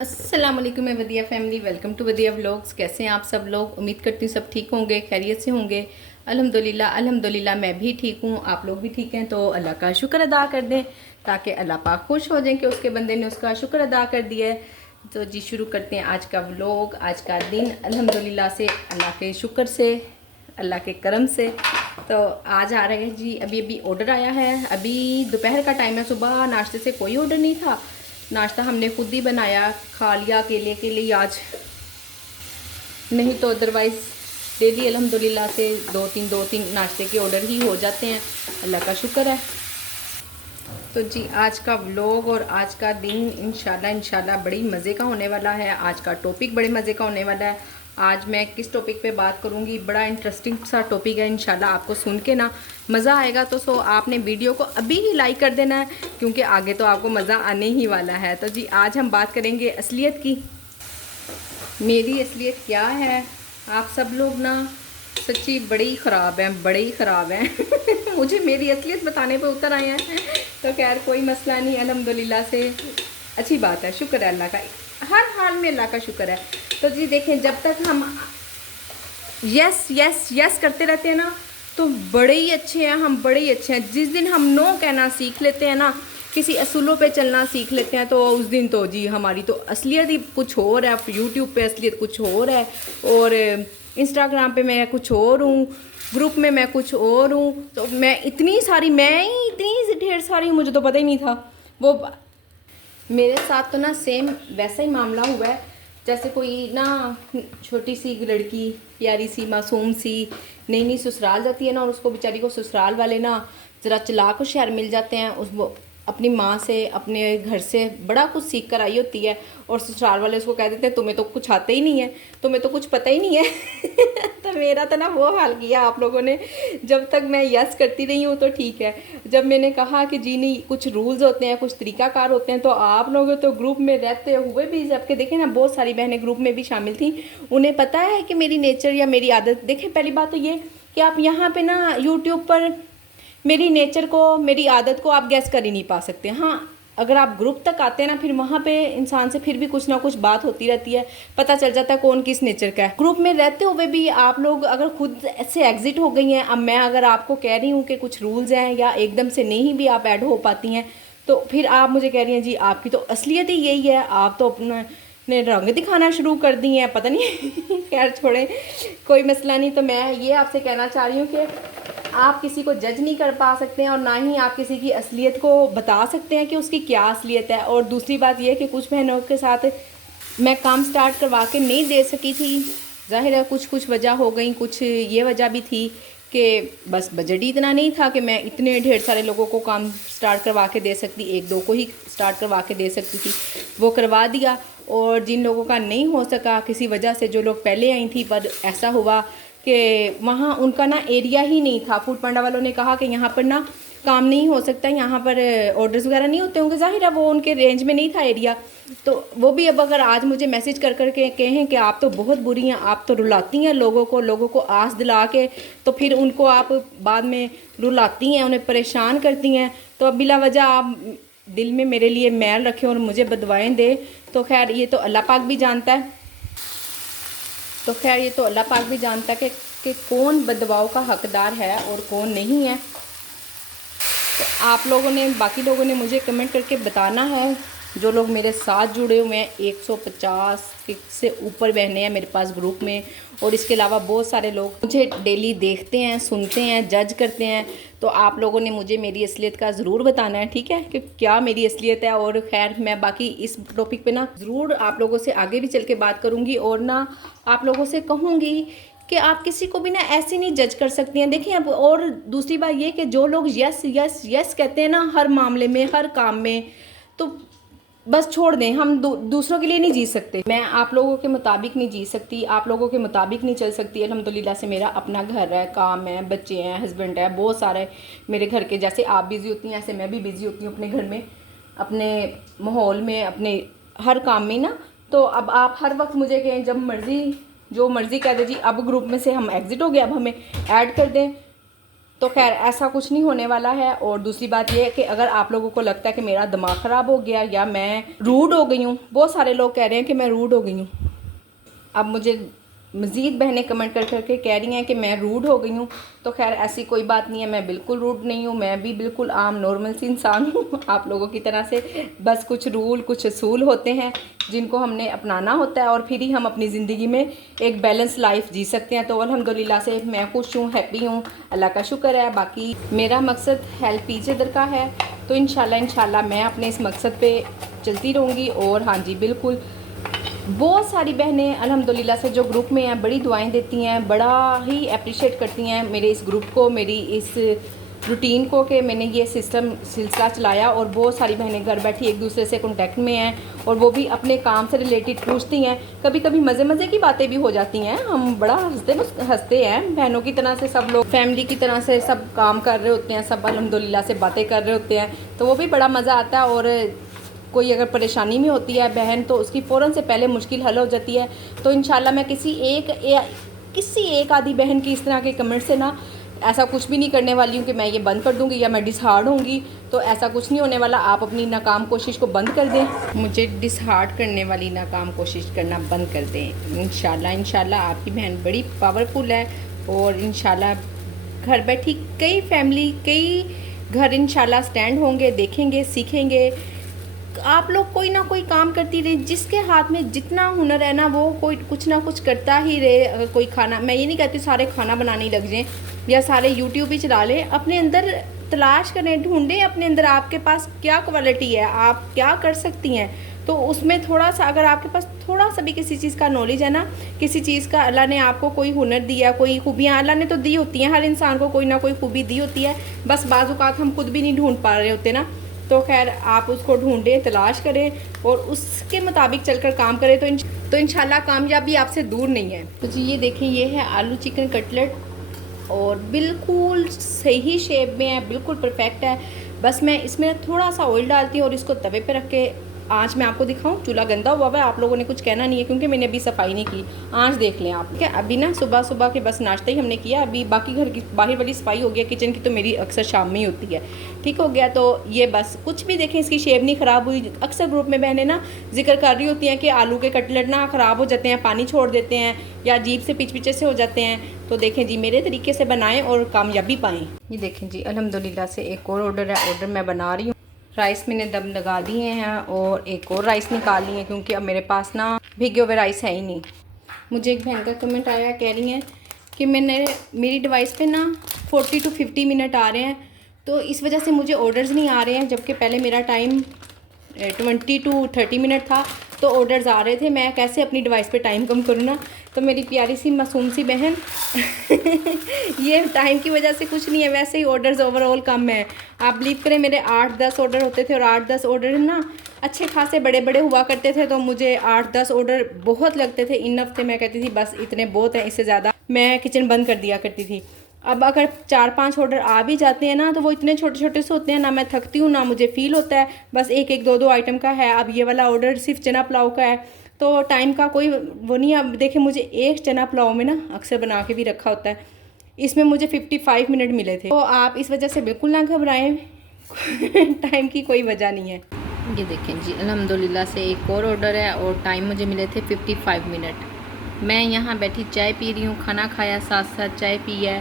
अस्सलाम वालेकुम मैं वदिया फैमिली, वेलकम टू वदिया व्लॉग्स। कैसे हैं आप सब लोग? उम्मीद करती हूँ सब ठीक होंगे, खैरियत से होंगे। अल्हम्दुलिल्लाह मैं भी ठीक हूँ, आप लोग भी ठीक हैं। तो अल्लाह का शुक्र अदा कर दें ताकि अल्लाह पाक खुश हो जाएं कि उसके बंदे ने उसका शुक्र अदा कर दिया है। तो जी शुरू करते हैं आज का व्लॉग। आज का दिन अल्हम्दुलिल्लाह से, अल्लाह के शुक्र से, अल्लाह के करम से। तो आज आ रहे हैं जी, अभी अभी ऑर्डर आया है। अभी दोपहर का टाइम है, सुबह नाश्ते से कोई ऑर्डर नहीं था। नाश्ता हमने खुद ही बनाया, खा लिया अकेले के लिए आज, नहीं तो अदरवाइज़ डेली अल्हम्दुलिल्लाह से दो तीन नाश्ते के ऑर्डर ही हो जाते हैं। अल्लाह का शुक्र है। तो जी आज का व्लॉग और आज का दिन इंशाल्लाह बड़ी मज़े का होने वाला है। आज का टॉपिक बड़े मज़े का होने वाला है। आज मैं किस टॉपिक पे बात करूँगी, बड़ा इंटरेस्टिंग सा टॉपिक है। इंशाल्लाह आपको सुन के ना मज़ा आएगा। तो आपने वीडियो को अभी ही लाइक कर देना है, क्योंकि आगे तो आपको मज़ा आने ही वाला है। तो जी आज हम बात करेंगे असलियत की। मेरी असलियत क्या है? आप सब लोग ना सच्ची बड़े ही ख़राब हैं, बड़े ही ख़राब हैं। मुझे मेरी असलियत बताने पे उतर आए हैं। तो खैर कोई मसला नहीं, अल्हम्दुलिल्लाह से अच्छी बात है। शुक्र है अल्लाह का, हर हाल में अल्लाह का शुक्र है। तो जी देखें, जब तक हम यस यस यस करते रहते हैं ना तो बड़े ही अच्छे हैं, हम बड़े ही अच्छे हैं। जिस दिन हम नो कहना सीख लेते हैं ना, किसी असूलों पे चलना सीख लेते हैं, तो उस दिन तो जी हमारी तो असलियत ही कुछ और है। यूट्यूब पे असलियत कुछ और है और इंस्टाग्राम पे मैं कुछ और हूँ, ग्रुप में मैं कुछ और हूँ। तो मैं इतनी ढेर सारी हूँ, मुझे तो पता ही नहीं था। वो मेरे साथ तो ना सेम वैसा ही मामला हुआ है, जैसे कोई ना छोटी सी लड़की, प्यारी सी मासूम सी नई ससुराल जाती है ना, और उसको बेचारी को ससुराल वाले ना ज़रा चालाक होशियार मिल जाते हैं। उस वो अपनी माँ से, अपने घर से बड़ा कुछ सीख कर आई होती है, और ससुराल वाले उसको कह देते हैं तुम्हें तो कुछ आता ही नहीं है, तुम्हें तो कुछ पता ही नहीं है। तो मेरा तो ना वो हाल किया आप लोगों ने। जब तक मैं यस करती रही हूँ तो ठीक है, जब मैंने कहा कि जी नहीं, कुछ रूल्स होते हैं, कुछ तरीकाकार होते हैं, तो आप लोग तो ग्रुप में रहते हुए भी, जबकि देखें ना बहुत सारी बहनें ग्रुप में भी शामिल थी, उन्हें पता है कि मेरी नेचर या मेरी आदत। देखें पहली बात तो ये कि आप यहाँ पे ना यूट्यूब पर मेरी नेचर को, मेरी आदत को आप गैस कर ही नहीं पा सकते। हाँ, अगर आप ग्रुप तक आते हैं ना, फिर वहाँ पे इंसान से फिर भी कुछ ना कुछ बात होती रहती है, पता चल जाता है कौन किस नेचर का है। ग्रुप में रहते हुए भी आप लोग अगर खुद से एग्जिट हो गई हैं, अब मैं अगर आपको कह रही हूँ कि कुछ रूल्स हैं या एकदम से नहीं भी आप ऐड हो पाती हैं, तो फिर आप मुझे कह रही हैं जी आपकी तो असलियत ही यही है, आप तो अपना ने रंग दिखाना शुरू कर दी हैं, पता नहीं। खैर छोड़ें, कोई मसला नहीं। तो मैं ये आपसे कहना चाह रही हूँ कि आप किसी को जज नहीं कर पा सकते हैं, और ना ही आप किसी की असलियत को बता सकते हैं कि उसकी क्या असलियत है। और दूसरी बात यह कि कुछ बहनों के साथ मैं काम स्टार्ट करवा के नहीं दे सकी थी, जाहिर है कुछ वजह हो गई, कुछ ये वजह भी थी कि बस बजट ही इतना नहीं था कि मैं इतने ढेर सारे लोगों को काम स्टार्ट करवा के दे सकती, एक दो को ही स्टार्ट करवा के दे सकती थी, वो करवा दिया। और जिन लोगों का नहीं हो सका किसी वजह से, जो लोग पहले आई थी, पर ऐसा हुआ कि वहाँ उनका ना एरिया ही नहीं था। फूड पांडा वालों ने कहा कि यहाँ पर ना काम नहीं हो सकता, यहाँ पर ऑर्डर्स वगैरह नहीं होते होंगे, जाहिर है वो उनके रेंज में नहीं था एरिया। तो वो भी अब अगर आज मुझे मैसेज कर के कहें कि आप तो बहुत बुरी हैं, आप तो रुलाती हैं लोगों को आस दिला के, तो फिर उनको आप बाद में रुलाती हैं, उन्हें परेशान करती हैं, तो अब बिला वजह आप दिल में मेरे लिए मैल रखें और मुझे बदवाएं दे, तो खैर ये तो अल्लाह पाक भी जानता है। तो खैर ये तो अल्लाह पाक भी जानता है कि कौन बदवाओं का हकदार है और कौन नहीं है। तो आप लोगों ने, बाकी लोगों ने मुझे कमेंट करके बताना है, जो लोग मेरे साथ जुड़े हुए हैं। 150 से ऊपर बहनें हैं मेरे पास ग्रुप में, और इसके अलावा बहुत सारे लोग मुझे डेली देखते हैं, सुनते हैं, जज करते हैं। तो आप लोगों ने मुझे मेरी असलियत का ज़रूर बताना है, ठीक है, कि क्या मेरी असलियत है। और खैर मैं बाकी इस टॉपिक पे ना ज़रूर आप लोगों से आगे भी चल के बात करूँगी, और ना आप लोगों से कहूँगी कि आप किसी को भी ना ऐसे नहीं जज कर सकती हैं। देखिए अब, और दूसरी बात ये कि जो लोग यस यस यस कहते हैं ना हर मामले में, हर काम में, तो बस छोड़ दें। हम दूसरों के लिए नहीं जी सकते। मैं आप लोगों के मुताबिक नहीं जी सकती, आप लोगों के मुताबिक नहीं चल सकती। अल्हम्दुलिल्लाह से मेरा अपना घर है, काम है, बच्चे हैं, हस्बैंड है, बहुत सारे मेरे घर के। जैसे आप बिज़ी होती हैं ऐसे मैं भी बिज़ी होती हूँ अपने घर में, अपने माहौल में, अपने हर काम में ना। तो अब आप हर वक्त मुझे कहें, जब मर्ज़ी जो मर्ज़ी कह दे जी अब ग्रुप में से हम एग्ज़िट हो गए, अब हमें ऐड कर दें, तो खैर ऐसा कुछ नहीं होने वाला है। और दूसरी बात ये है कि अगर आप लोगों को लगता है कि मेरा दिमाग ख़राब हो गया या मैं रूड हो गई हूँ, बहुत सारे लोग कह रहे हैं कि मैं रूड हो गई हूँ। अब मुझे मज़ीद बहनें कमेंट कर करके कह रही हैं कि मैं रूड हो गई हूँ, तो खैर ऐसी कोई बात नहीं है, मैं बिल्कुल रूड नहीं हूँ, मैं भी बिल्कुल आम नॉर्मल सी इंसान हूँ आप लोगों की तरह से। बस कुछ रूल कुछ असूल होते हैं जिनको हमने अपनाना होता है और फिर ही हम अपनी ज़िंदगी में एक बैलेंस लाइफ जी सकते हैं। तो अल्हम्दुलिल्लाह से मैं खुश हूँ, हैप्पी हूँ, अल्लाह का शुक्र है। बाकी मेरा मकसद हेल्प ईच अदर का है, तो इंशाल्लाह मैं अपने इस मकसद पे चलती रहूँगी। और हाँ जी बिल्कुल, बहुत सारी बहनें अल्हम्दुलिल्लाह से जो ग्रुप में हैं बड़ी दुआएं देती हैं, बड़ा ही अप्रिशिएट करती हैं मेरे इस ग्रुप को, मेरी इस रूटीन को कि मैंने ये सिलसिला चलाया। और बहुत सारी बहनें घर बैठी एक दूसरे से कांटेक्ट में हैं और वो भी अपने काम से रिलेटेड पूछती हैं। कभी कभी मज़े की बातें भी हो जाती हैं, हम बड़ा हंसते हैं बहनों की तरह से, सब लोग फैमिली की तरह से सब काम कर रहे होते हैं, सब अल्हम्दुलिल्लाह से बातें कर रहे होते हैं, तो वो भी बड़ा मज़ा आता है। और कोई अगर परेशानी में होती है बहन तो उसकी फ़ौरन से पहले मुश्किल हल हो जाती है। तो इंशाल्लाह मैं किसी एक आधी बहन की इस तरह के कमेंट से ना ऐसा कुछ भी नहीं करने वाली हूँ कि मैं ये बंद कर दूँगी या मैं डिसहार्ड होंगी, तो ऐसा कुछ नहीं होने वाला। आप अपनी नाकाम कोशिश को बंद कर दें, मुझे डिसहार्ड करने वाली नाकाम कोशिश करना बंद कर दें। इंशाल्लाह आपकी बहन बड़ी पावरफुल है और इंशाल्लाह घर बैठी कई फैमिली कई घर इंशाल्लाह स्टैंड होंगे, देखेंगे, सीखेंगे। आप लोग कोई ना कोई काम करती रहे, जिसके हाथ में जितना हुनर है ना वो कोई कुछ ना कुछ करता ही रहे। अगर कोई खाना, मैं ये नहीं कहती सारे खाना बनाने ही लग जाएं या सारे यूट्यूब ही चला लें, अपने अंदर तलाश करें, ढूंढें अपने अंदर आपके पास क्या क्वालिटी है, आप क्या कर सकती हैं। तो उसमें थोड़ा सा अगर आपके पास थोड़ा सा भी किसी चीज़ का नॉलेज है ना, किसी चीज़ का अल्लाह ने आपको कोई हुनर दिया, कोई खूबियाँ अल्लाह ने तो दी होती हैं, हर इंसान को कोई ना कोई खूबी दी होती है, बस बाज़ औक़ात हम खुद भी नहीं ढूंढ पा रहे होते ना। तो खैर आप उसको ढूंढें, तलाश करें और उसके मुताबिक चलकर काम करें, तो इंशाल्लाह कामयाबी आपसे दूर नहीं है। तो जी ये देखें, ये है आलू चिकन कटलेट और बिल्कुल सही शेप में है, बिल्कुल परफेक्ट है। बस मैं इसमें थोड़ा सा ऑयल डालती हूँ और इसको तवे पे रख के आँच मैं आपको दिखाऊं, चूल्हा गंदा हुआ है, आप लोगों ने कुछ कहना नहीं है क्योंकि मैंने अभी सफाई नहीं की। आँच देख लें आप, ठीक है। अभी ना सुबह सुबह के बस नाश्ता ही हमने किया, अभी बाकी घर की बाहर वाली सफाई हो गया, किचन की तो मेरी अक्सर शाम में ही होती है, ठीक हो गया। तो ये बस कुछ भी देखें, इसकी शेप नहीं ख़राब हुई। अक्सर ग्रुप में बहनें ना जिक्र कर रही होती हैं कि आलू के कटलेट ना ख़राब हो जाते हैं, पानी छोड़ देते हैं या अजीब से पिच से हो जाते हैं। तो देखें जी, मेरे तरीके से बनाएं और कामयाबी पाएँ। ये देखें जी, अल्हम्दुलिल्लाह से एक और ऑर्डर है, ऑर्डर मैं बना रही हूँ। राइस मैंने दम लगा दिए हैं और एक और राइस निकाल ली है क्योंकि अब मेरे पास ना भिगे हुए राइस है ही नहीं। मुझे एक बहन का कमेंट आया, कह रही हैं कि मेरी डिवाइस पे ना 40 to 50 मिनट आ रहे हैं, तो इस वजह से मुझे ऑर्डर्स नहीं आ रहे हैं, जबकि पहले मेरा टाइम 20 to 30 मिनट था तो ऑर्डर्स आ रहे थे। मैं कैसे अपनी डिवाइस पे टाइम कम करूँ ना। तो मेरी प्यारी सी मासूम सी बहन ये टाइम की वजह से कुछ नहीं है, वैसे ही ऑर्डर्स ओवरऑल कम है। आप बिलीव करें, मेरे 8-10 ऑर्डर होते थे और 8-10 ऑर्डर ना अच्छे खासे बड़े बड़े हुआ करते थे, तो मुझे 8-10 ऑर्डर बहुत लगते थे। इन हफ्ते मैं कहती थी बस इतने बहुत हैं, इससे ज़्यादा मैं किचन बंद कर दिया करती थी। अब अगर 4-5 ऑर्डर आ भी जाते हैं ना तो वो इतने छोटे छोटे से होते हैं, ना मैं थकती हूँ ना मुझे फ़ील होता है, बस एक एक दो दो आइटम का है। अब ये वाला ऑर्डर सिर्फ चना पुलाव का है, तो टाइम का कोई वो नहीं है। अब देखें, मुझे एक चना पुलाव में ना अक्सर बना के भी रखा होता है, इसमें मुझे 55 मिनट मिले थे। तो आप इस वजह से बिल्कुल ना घबराएं टाइम की कोई वजह नहीं है। ये देखें जी, अल्हम्दुलिल्लाह से एक और ऑर्डर है और टाइम मुझे मिले थे 55 मिनट। मैं यहाँ बैठी चाय पी रही हूँ, खाना खाया साथ साथ चाय पी है,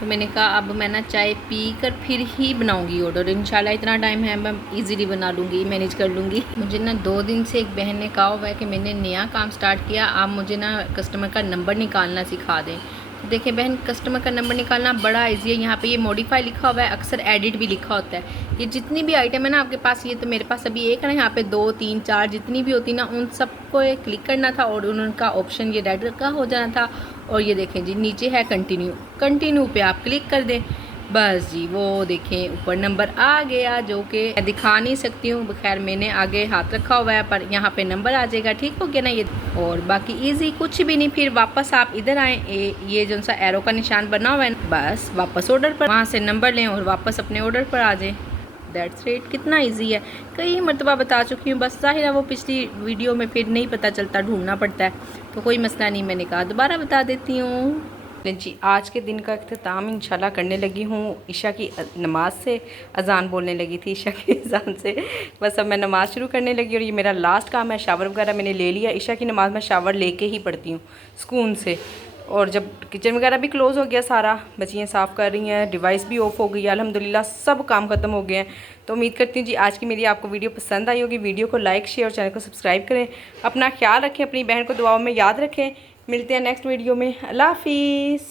तो मैंने कहा अब मैं ना चाय पी कर फिर ही बनाऊंगी ऑर्डर। इंशाल्लाह इतना टाइम है, मैं इजीली बना लूँगी, मैनेज कर लूँगी। मुझे ना 2 दिन से एक बहन ने कहा हुआ है कि मैंने नया काम स्टार्ट किया, आप मुझे ना कस्टमर का नंबर निकालना सिखा दें। तो देखिए बहन, कस्टमर का नंबर निकालना बड़ा ईजी है। यहाँ पे ये मॉडिफाई लिखा हुआ है, अक्सर एडिट भी लिखा होता है। ये जितनी भी आइटम है ना आपके पास, ये तो मेरे पास अभी एक है ना, यहाँ पे 2, 3, 4 जितनी भी होती ना, उन सबको क्लिक करना था और उनका ऑप्शन ये रेड का हो जाना था। और ये देखें जी, नीचे है कंटिन्यू पे आप क्लिक कर दें, बस जी वो देखें ऊपर नंबर आ गया, जो कि मैं दिखा नहीं सकती हूँ। खैर मैंने आगे हाथ रखा हुआ है, पर यहाँ पे नंबर आ जाएगा, ठीक हो गया ना ये। और बाकी इजी कुछ भी नहीं, फिर वापस आप इधर आएँ, ये जो सा एरो का निशान बना हुआ है, बस वापस ऑर्डर पर वहाँ से नंबर लें और वापस अपने ऑर्डर पर आ जाएँ। That's it. कितना इजी है, कई मरतबा बता चुकी हूँ, बस ज़ाहिर है वो पिछली वीडियो में फिर नहीं पता चलता, ढूंढना पड़ता है, तो कोई मसला नहीं। मैंने कहा दोबारा बता देती हूँ। जी आज के दिन का अख्ताम इंशाल्लाह करने लगी हूँ ईशा की नमाज से। अजान बोलने लगी थी ईशा की अजान से। बस अब मैं नमाज़ शुरू करने लगी और ये मेरा लास्ट काम है। शावर वगैरह मैंने ले लिया। ईशा की नमाज़ मैं शावर लेके ही पढ़ती हूँ सुकून से। और जब किचन वगैरह भी क्लोज़ हो गया सारा, बच्चियाँ साफ़ कर रही हैं, डिवाइस भी ऑफ हो गई है, अल्हम्दुलिल्लाह सब काम ख़त्म हो गए हैं। तो उम्मीद करती हूँ जी आज की मेरी आपको वीडियो पसंद आई होगी। वीडियो को लाइक शेयर और चैनल को सब्सक्राइब करें। अपना ख्याल रखें, अपनी बहन को दुआओं में याद रखें। मिलते हैं नेक्स्ट वीडियो में। अल्लाह हाफिज़।